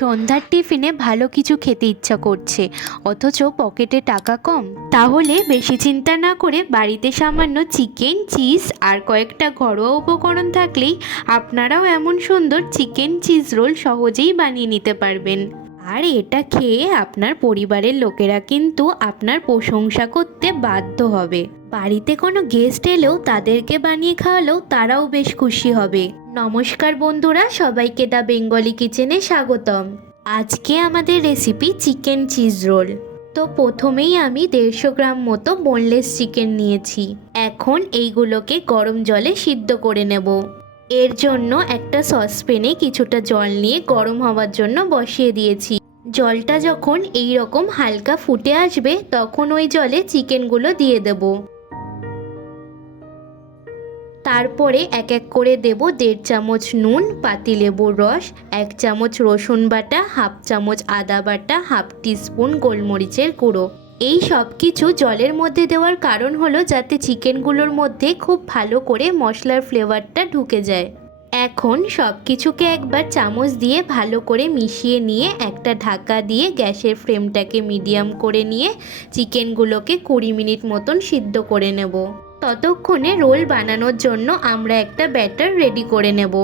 সন্ধ্যার টিফিনে ভালো কিছু খেতে ইচ্ছা করছে, অথচ পকেটে টাকা কম। তাহলে বেশি চিন্তা না করে বাড়িতে সামান্য চিকেন, চিজ আর কয়েকটা ঘরোয়া উপকরণ থাকলেই আপনারাও এমন সুন্দর চিকেন চিজ রোল সহজেই বানিয়ে নিতে পারবেন। আর এটা খেয়ে আপনার পরিবারের লোকেরা কিন্তু আপনার প্রশংসা করতে বাধ্য হবে। বাড়িতে কোনো গেস্ট এলেও তাদেরকে বানিয়ে খাওয়ালেও তারাও বেশ খুশি হবে। নমস্কার বন্ধুরা, সবাইকে দ্য বেঙ্গলি কিচেনে স্বাগতম। আজকে আমাদের রেসিপি চিকেন চিজ রোল। তো প্রথমেই আমি 150 গ্রাম মতো বোনলেস চিকেন নিয়েছি। এখন এইগুলোকে গরম জলে সিদ্ধ করে নেব। এর জন্য একটা সসপ্যানে কিছুটা জল নিয়ে গরম হওয়ার জন্য বসিয়ে দিয়েছি। জলটা যখন এই রকম হালকা ফুটে আসবে তখন ওই জলে চিকেনগুলো দিয়ে দেব। তারপরে এক এক করে দেব 1.5 চামচ নুন, পাতিলেবুর রস, 1 চামচ রসুন বাটা, হাফ চামচ আদা বাটা, হাফ টিস্পুন গোলমরিচের গুঁড়ো। এই সব কিছু জলের মধ্যে দেওয়ার কারণ হলো যাতে চিকেনগুলোর মধ্যে খুব ভালো করে মশলার ফ্লেভারটা ঢুকে যায়। এখন সব কিছুকে একবার চামচ দিয়ে ভালো করে মিশিয়ে নিয়ে একটা ঢাকা দিয়ে গ্যাসের ফ্লেমটাকে মিডিয়াম করে নিয়ে চিকেনগুলোকে 20 মিনিট মতন সিদ্ধ করে নেব। ততক্ষণে রোল বানানোর জন্য আমরা একটা ব্যাটার রেডি করে নেব।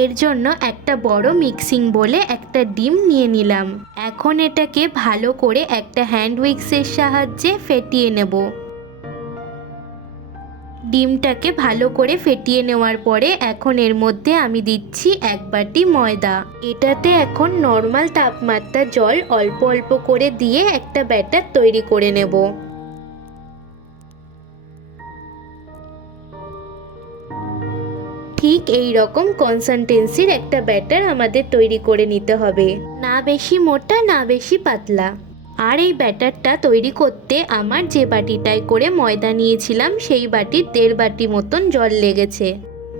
এর জন্য একটা বড় মিক্সিং বোলে একটা ডিম নিয়ে নিলাম। এখন এটাকে ভালো করে একটা হ্যান্ড উইক্সের সাহায্যে ফেটিয়ে নেব। ডিমটাকে ভালো করে ফেটিয়ে নেওয়ার পরে এখন এর মধ্যে আমি দিচ্ছি 1 বাটি ময়দা। এটাতে এখন নর্মাল তাপমাত্রার জল অল্প অল্প করে দিয়ে একটা ব্যাটার তৈরি করে নেব। ঠিক এই রকম কনসিস্টেন্সির একটা ব্যাটার আমাদের তৈরি করে নিতে হবে, না বেশি মোটা না বেশি পাতলা। আর এই ব্যাটারটা তৈরি করতে আমার যে বাটিটায় করে ময়দা নিয়েছিলাম সেই বাটির 1.5 বাটি মতন জল লেগেছে।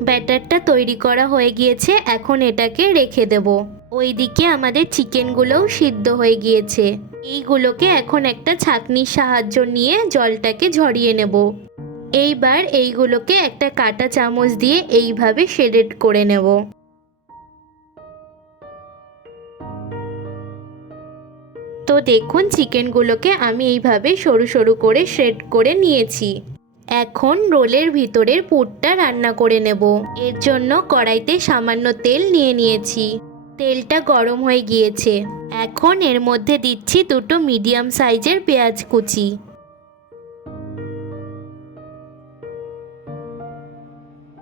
ব্যাটারটা তৈরি করা হয়ে গিয়েছে, এখন এটাকে রেখে দেব। ওইদিকে আমাদের চিকেনগুলোও সিদ্ধ হয়ে গিয়েছে। এইগুলোকে এখন একটা ছাঁকনির সাহায্য নিয়ে জলটাকে ঝরিয়ে নেব। এইবার এইগুলোকে একটা কাঁটা চামচ দিয়ে এইভাবে শেডেড করে নেব। তো দেখুন চিকেনগুলোকে আমি এইভাবে সরু সরু করে শ্রেড করে নিয়েছি। এখন রোলের ভিতরের পুরটা রান্না করে নেব। এর জন্য কড়াইতে সামান্য তেল নিয়ে নিয়েছি। তেলটা গরম হয়ে গিয়েছে। এখন এর মধ্যে দিচ্ছি 2টো মিডিয়াম সাইজের পেঁয়াজ কুচি।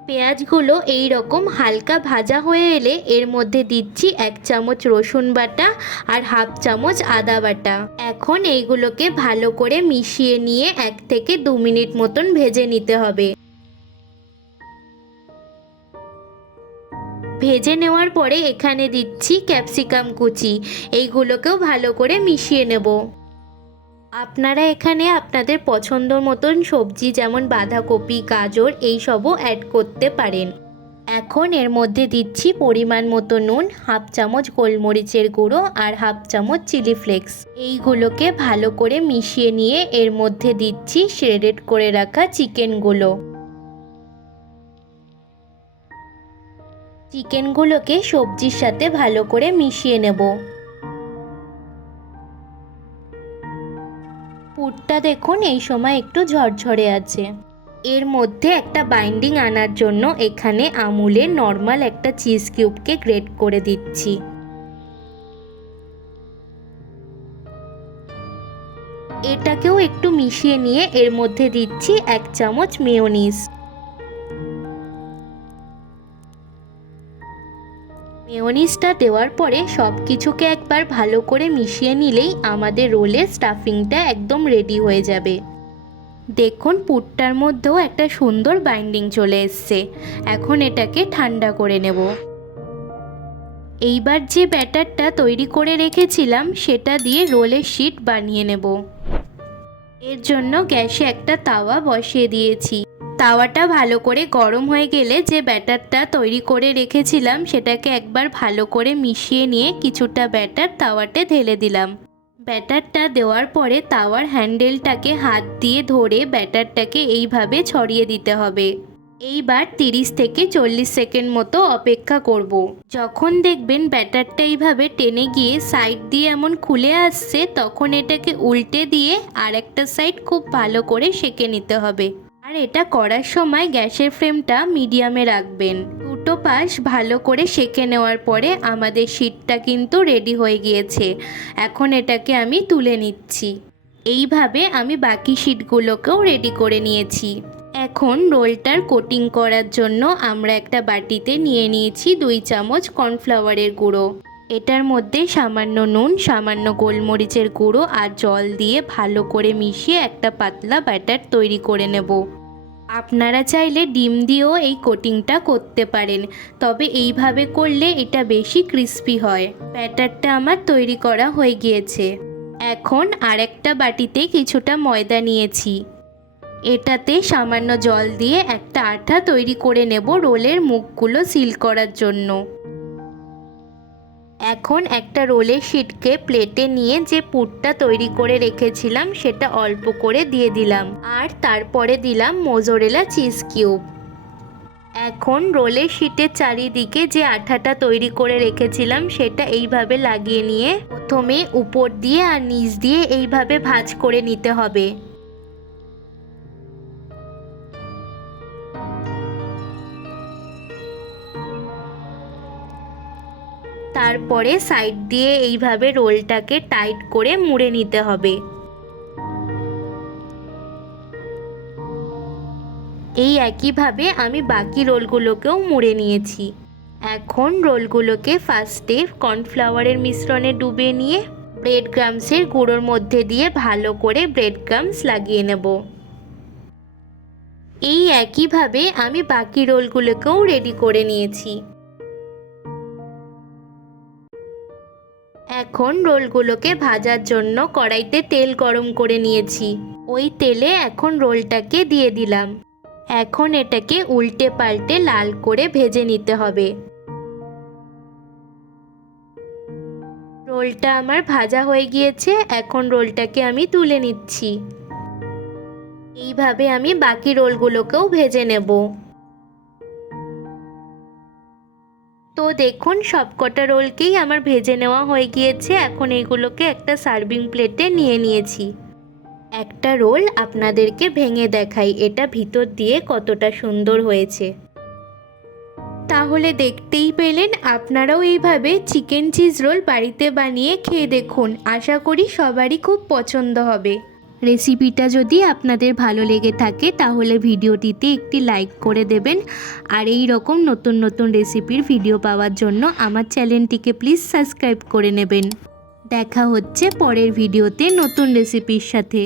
পেঁয়াজগুলো এই রকম হালকা ভাজা হয়ে এলে এর মধ্যে দিচ্ছি 1 চামচ রসুন বাটা আর হাফ চামচ আদা বাটা। এখন এইগুলোকে ভালো করে মিশিয়ে নিয়ে 1 থেকে 2 মিনিট মতন ভেজে নিতে হবে। ভেজে নেওয়ার পরে এখানে দিচ্ছি ক্যাপসিকাম কুচি। এইগুলোকেও ভালো করে মিশিয়ে নেব। আপনারা এখানে আপনাদের পছন্দ মতন সবজি যেমন বাঁধাকপি, গাজর এইসবও অ্যাড করতে পারেন। এখন এর মধ্যে দিচ্ছি পরিমাণ মতো নুন, হাফ চামচ গোলমরিচের গুঁড়ো আর হাফ চামচ চিলি ফ্লেক্স। এইগুলোকে ভালো করে মিশিয়ে নিয়ে এর মধ্যে দিচ্ছি শ্রেডেড করে রাখা চিকেনগুলো। চিকেনগুলোকে সবজির সাথে ভালো করে মিশিয়ে নেব। পুরটা দেখুন এই সময় একটু ঝরঝরে আছে। এর মধ্যে একটা বাইন্ডিং আনার জন্য এখানে আমুলের নর্মাল একটা চিজ কিউবকে গ্রেট করে দিচ্ছি। এটাকেও একটু মিশিয়ে নিয়ে এর মধ্যে দিচ্ছি 1 চামচ মেয়োনিজ। মেয়োনিজটা দেওয়ার পরে সব কিছুকে একবার ভালো করে মিশিয়ে নিলেই আমাদের রোলের স্টাফিংটা একদম রেডি হয়ে যাবে। দেখুন পুরটার মধ্যেও একটা সুন্দর বাইন্ডিং চলে এসছে। এখন এটাকে ঠান্ডা করে নেব। এইবার যে ব্যাটারটা তৈরি করে রেখেছিলাম সেটা দিয়ে রোলের শিট বানিয়ে নেব। এর জন্য গ্যাসে একটা তাওয়া বসিয়ে দিয়েছি। তাওয়াটা ভালো করে গরম হয়ে গেলে যে ব্যাটারটা তৈরি করে রেখেছিলাম সেটাকে একবার ভালো করে মিশিয়ে নিয়ে কিছুটা ব্যাটার তাওয়াতে ঢেলে দিলাম। ব্যাটারটা দেওয়ার পরে তাওয়ার হ্যান্ডেলটাকে হাত দিয়ে ধরে ব্যাটারটাকে এইভাবে ছড়িয়ে দিতে হবে। এইবার 30 থেকে 40 সেকেন্ড মতো অপেক্ষা করব। যখন দেখবেন ব্যাটারটা এইভাবে টেনে গিয়ে সাইড দিয়ে এমন খুলে আসছে, তখন এটাকে উল্টে দিয়ে আরেকটা সাইড খুব ভালো করে সেঁকে নিতে হবে। আর এটা করার সময় গ্যাসের ফ্লেমটা মিডিয়ামে রাখবেন। দুটো পাশ ভালো করে সেঁকে নেওয়ার পরে আমাদের শিটটা কিন্তু রেডি হয়ে গিয়েছে। এখন এটাকে আমি তুলে নিচ্ছি। এইভাবে আমি বাকি শিটগুলোকেও রেডি করে নিয়েছি। এখন রোলটার কোটিং করার জন্য আমরা একটা বাটিতে নিয়ে নিয়েছি 2 চামচ কর্নফ্লাওয়ারের গুঁড়ো। এটার মধ্যে সামান্য নুন, সামান্য গোলমরিচের গুঁড়ো আর জল দিয়ে ভালো করে মিশিয়ে একটা পাতলা ব্যাটার তৈরি করে নেব। আপনারা চাইলে ডিম দিয়েও এই কোটিংটা করতে পারেন, তবে এইভাবে করলে এটা বেশি ক্রিস্পি হয়। ব্যাটারটা আমার তৈরি করা হয়ে গিয়েছে। এখন আরেকটা বাটিতে কিছুটা ময়দা নিয়েছি। এটাতে সামান্য জল দিয়ে একটা আঠা তৈরি করে নেব রোলের মুখগুলো সিল করার জন্য। এখন একটা রোলের শিটকে প্লেটে নিয়ে যে পুরটা তৈরি করে রেখেছিলাম সেটা অল্প করে দিয়ে দিলাম, আর তারপরে দিলাম মোজরেলা চিজ কিউব। এখন রোলের শিটের চারিদিকে যে আঠাটা তৈরি করে রেখেছিলাম সেটা এইভাবে লাগিয়ে নিয়ে প্রথমে উপর দিয়ে আর নিচ দিয়ে এইভাবে ভাঁজ করে নিতে হবে। তারপরে সাইড দিয়ে এইভাবে রোলটাকে টাইট করে মুড়ে নিতে হবে। এই একইভাবে আমি বাকি রোলগুলোকেও মুড়ে নিয়েছি। এখন রোলগুলোকে ফার্স্টে কর্নফ্লাওয়ারের মিশ্রণে ডুবিয়ে নিয়ে ব্রেড ক্রাম্বসের গুঁড়োর মধ্যে দিয়ে ভালো করে ব্রেড ক্রাম্বস লাগিয়ে নেব। এই একইভাবে আমি বাকি রোলগুলোকেও রেডি করে নিয়েছি। এখন রোলগুলোকে ভাজার জন্য কড়াইতে তেল গরম করে নিয়েছি। ওই তেলে এখন রোলটাকে দিয়ে দিলাম। এখন এটাকে উল্টে পাল্টে লাল করে ভেজে নিতে হবে। রোলটা আমার ভাজা হয়ে গিয়েছে। এখন রোলটাকে আমি তুলে নিচ্ছি। এইভাবে আমি বাকি রোলগুলোকেও ভেজে নেব। তো দেখুন সবকটা রোলকেই আমার ভেজে নেওয়া হয়ে গিয়েছে। এখন এইগুলোকে একটা সার্ভিং প্লেটে নিয়ে নিয়েছি। একটা রোল আপনাদেরকে ভেঙে দেখাই এটা ভিতর দিয়ে কতটা সুন্দর হয়েছে। তাহলে দেখতেই পেলেন, আপনারাও এইভাবে চিকেন চিজ রোল বাড়িতে বানিয়ে খেয়ে দেখুন। আশা করি সবারই খুব পছন্দ হবে। রেসিপিটা যদি আপনাদের ভালো লেগে থাকে তাহলে ভিডিওটিতে একটি লাইক করে দেবেন, আর এই রকম নতুন নতুন রেসিপির ভিডিও পাওয়ার জন্য আমার চ্যানেলটিকে প্লিজ সাবস্ক্রাইব করে নেবেন। দেখা হচ্ছে পরের ভিডিওতে নতুন রেসিপির সাথে।